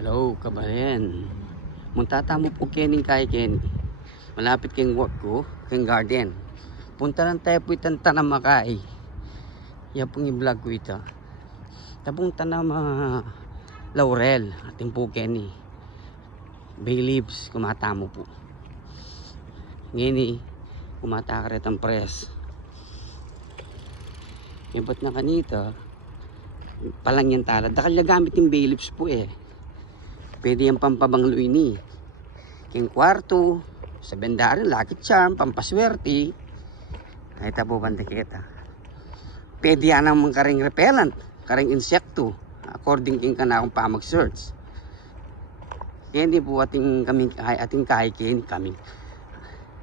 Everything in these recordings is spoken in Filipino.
Hello, kabayan. Muntata mo po kening kay Ken. Malapit keng work ko, keng garden. Punta lang tayo po itang tanam makay. Yan pong i-vlog ko ito. Tapong tanam laurel. Ating po Kenny. Bay leaves, kumata mo po. Ngini, kumata ka rin ang press. Yung ba't na kanita, palang yan tala. Dakal na gamit yung bay leaves po eh. Pwede yung pampabangloy ni. King kwarto, sa bendarin, lucky charm, pampaswerte. Ay tabo banda kita. Pwede yan ang mga karing repellent, karing insekto. According king ka na akong pamag-search. Kaya hindi po ating kahikin kami.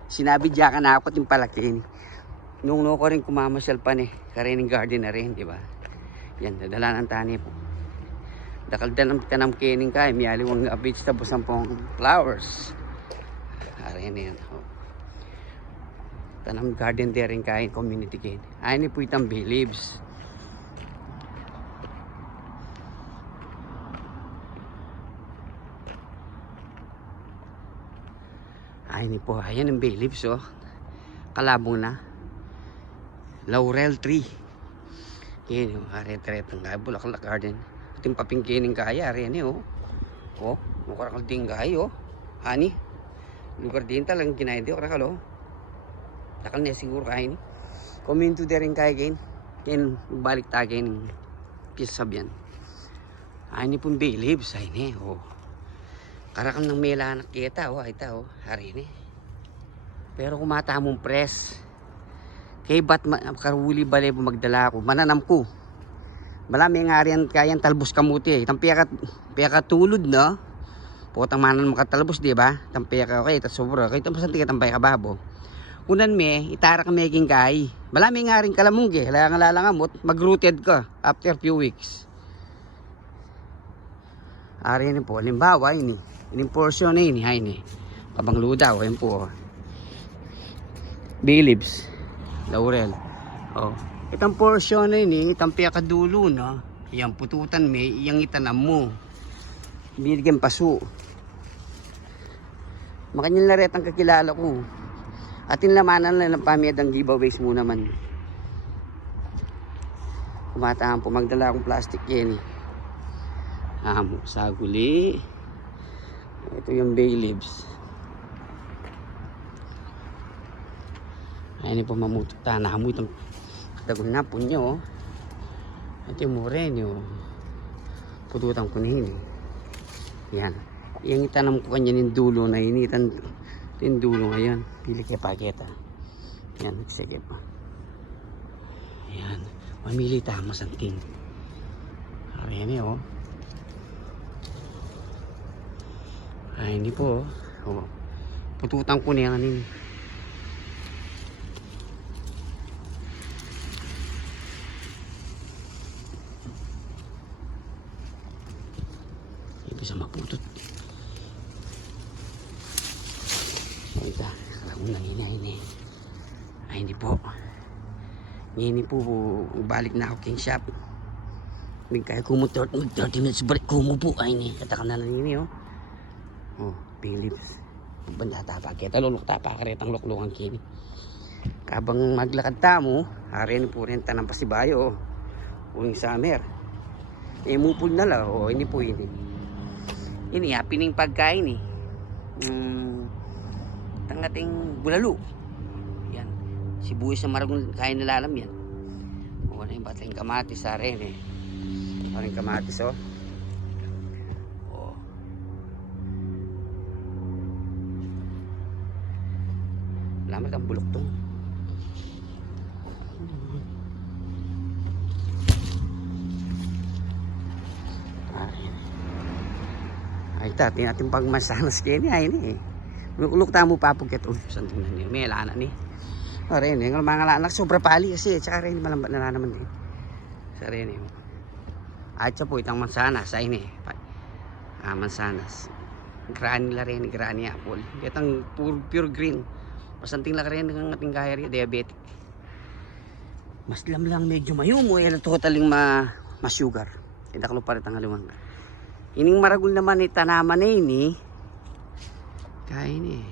Sinabi diya ka na ako ating palakin. Nung ko rin kumamasyal pa ni, karing garden na rin, di ba? Yan, dadalan ang tani po. Dakal tanam kening kay miyaliwang vegetables ang pong flowers. Aray na yan. Oh. Tanam garden there rin kay community ken. Ay ni po itang bay leaves. Ay ni po ayan ang bay leaves oh. Kalabong na. Laurel tree. Yan yung aret-retang kay bulaklak garden. Ating papingkining kaya rin eh oh. Oh, mukarakal din kaya oh. Hani. Lugar din talang kinay di orakal oh. Takal na siguro kaya ni. Komento din rin kaya kain. Ken balik tagay ng pisab yan. Ay ni pong bay leaves ay ni oh. Karakal ng mela nakita oh. Ay ta oh. Hari ni. Pero kumata mong press. Kay ba't karuli balay po magdala ako. Mananam ko. Malami nga rin kayang talbos kamuti eh. Tampiya ka tulod no. Putang manan makatalbos di ba? Tampiya ka okay. Tas sobra. Kaya tapos ka tampay ka babo. Kunan me, itara ka meging kay. Malami nga rin kalamong eh. Kaya nga lalangamot. Mag-rooted ka after few weeks. Ari ni po. Halimbawa ini. Ining portion na ini. Hay ni. Kabanglo daw. Ayun po. Bay leaves. Laurel. Oh. Itang portion na ini, itang piyakadulo no. Yang pututan may, yang itanam mo. Binigyan paso. Makanyang laret ang kakilala ko. Atin lamanan lang ng pamiyad ang giveaways mo naman. Kumataan po, magdala akong plastic yan eh. Saguli. Ito yung bay leaves. Ayun po mamutot. Nakamu itong dagol na po nyo. Ito yung morenyo. Pututan ko na yun. Yan. Yang itanam ko kanya ng dulo na yun. Ito yung dulo ngayon. Pili kaya paketa. Yan. Sige pa. Yan. Mamili tama santing. Ayan eh oh. Ay hindi po oh. Pututan ko na yan. Bisa maputot. Ay ita, kalaman na ini. Ay hindi po. Ngayon po, balik na ako king shop. May kaya kumutot, mag 30 minutes break kumupo. Ay ni, katakan na ini oh. Oh, bay leaves. Banda tapa, kita luluk tapa, karetang luklukan kini. Kabang maglakad tamo, harin po rin tanang pasibayo oh. Uling summer. Mupul na lang, oh, ini po ini. Ini pining pagkain eh. Tangating bulalo. Yan. Sibuyas sa maragong kain nilalam yan. O na yung batang kamatis sa rin eh. Parang kamatis oh. Oh. Lamat ang bulok tong. Ay tati natin pagmasanas kaya niya ini eh. Luk tamo papugket ulit santing na niya. May alana ni. O rin eh. Mga anak sobra pali kasi. Tsaka rin malambat na naman din. Sa rin eh. At siya po itang mansanas. Ay ni. Mansanas. Granny la rin. Granny apple. Itang pure green. Pasanting la rin ng ating kaya rin. Diabetic. Mas lang medyo mayumo. Yan ang totaling ma-sugar. Hindi ko pa rin ang halimang. Ining maragul naman ni tanaman na ini. Kain eh.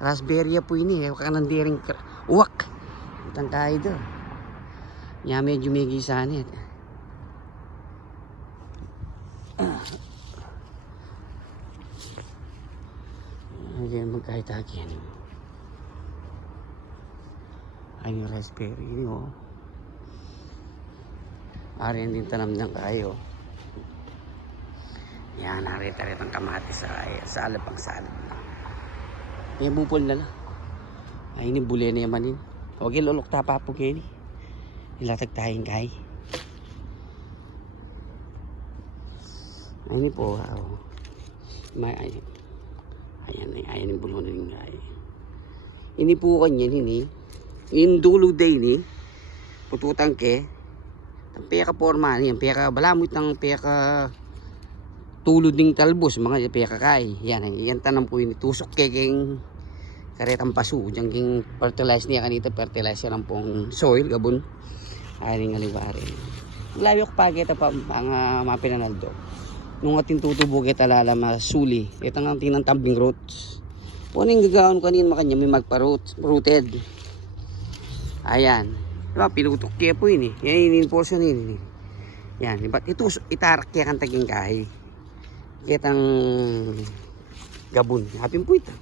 Raspberry po ini. Huwag ka nang diring uwak. Utang tayo doon. Nya medyo may gisanit. Ayan magkahit-hakin. Ay yung raspberry ini oh. Ari din tanam ng kayo. Yan, narit-arit ang kamatis sa salap ang salap. May bupol na lang. Ay, ini buli na yamanin. Huwag yung lulok tapa po kayo ni. Ilatag tayong kay. Ay, ini po. Oh. May, ayan yung bulo na rin kay. Ini po kanya ini. Yung dulo day ni. Pututang ke. Ang peka forma niyan. Peka balamot ng peka tulod ng talbos. Mga peka kay. Yan tanam po yun. Tusok keking karetang pasu. Diyan king fertilize niya kanito. Fertilize yan pong soil. Gabon. Aring aliwari. Labi ko pa kita pa ang mapinanaldo. Nung ating tutubo kita lala masuli. Ito nga tinang tumbling roots. Kung anong gagawin ko kanina makanya may magpa-rooted. Ayan. Diba pinutok kaya po yun eh. Yan yung portion yun eh. Yan. Diba ito itarak kaya kang taging kahi. Kitang gabon. Hapin po ito.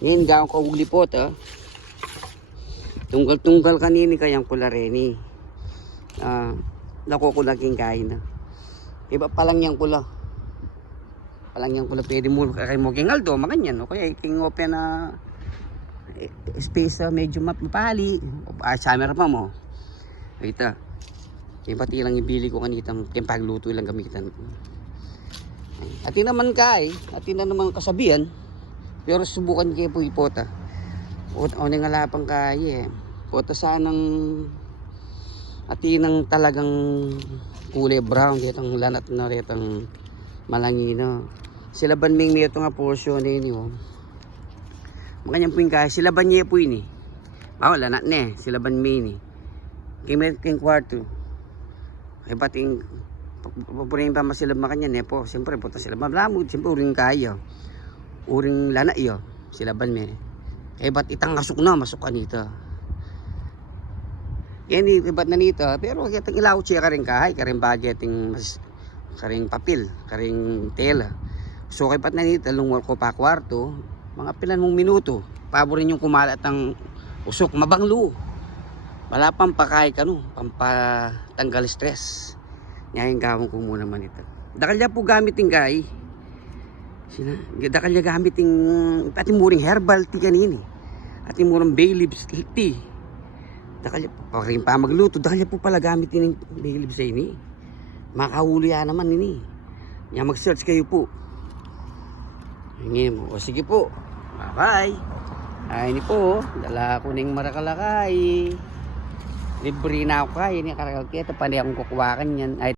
Ngayon gawin ko uglipot ah. Tunggal-tunggal kanini kayang kulareni. Nakukulaging kain na. Iba palang yang pula. Palang yang pula pwede mo kay mo king aldo makanyan no kaya king open na space medyo mapali. Summer pa mo. Kita. Pati lang ibili ko kanitang pagluto lang gamitan. Ati naman kay, ati na naman kasabihan. Pero subukan kayo po ipota. O nga lapang kay eh. Pota sanang ati nang talagang kulay brown ditong lanat na retang malangino. Sila ban ming meto nga portion ni oh. Makanyang po yung kaya sila ban niya po ini. Bawal lanat ne, sila ban mi ni. King kwarto. Ay pating papurin pa masila makanya ne po. Siyempre puta sila mamlamod, siyempre uring kaya. Uring lana iyo, sila ban mi. Kaya ba't itang kasok na masuk kanito. Yan ibat na nito, pero kitang ilaw siya ka rin kahay, ka rin bageting ka rin papel, ka rin tela. So kay pat na nito, lungwal ko pa kwarto, mga pilan mong minuto, paborin yung kumalat ang usok, mabanglo. Wala pang pakain ka no, pampatanggal stress. Ngayon gawin ko muna man ito. Dakalya po gamitin kay, dakalya gamitin, pati muring herbal tea kanini, at murang bay leaves tea. Dakalya po rin pa magluto. Dakalya po pala gamitin ng bilib sa ini. Makahuli yan naman ini. Yan mag-search kayo po. Ngayon mo. O sige po. Bye bye. Ay ini po. Dala ko ng marakalakay. Libre na ako kaya. Ini karakal kita. Pandi akong kukuwakan yan. Ay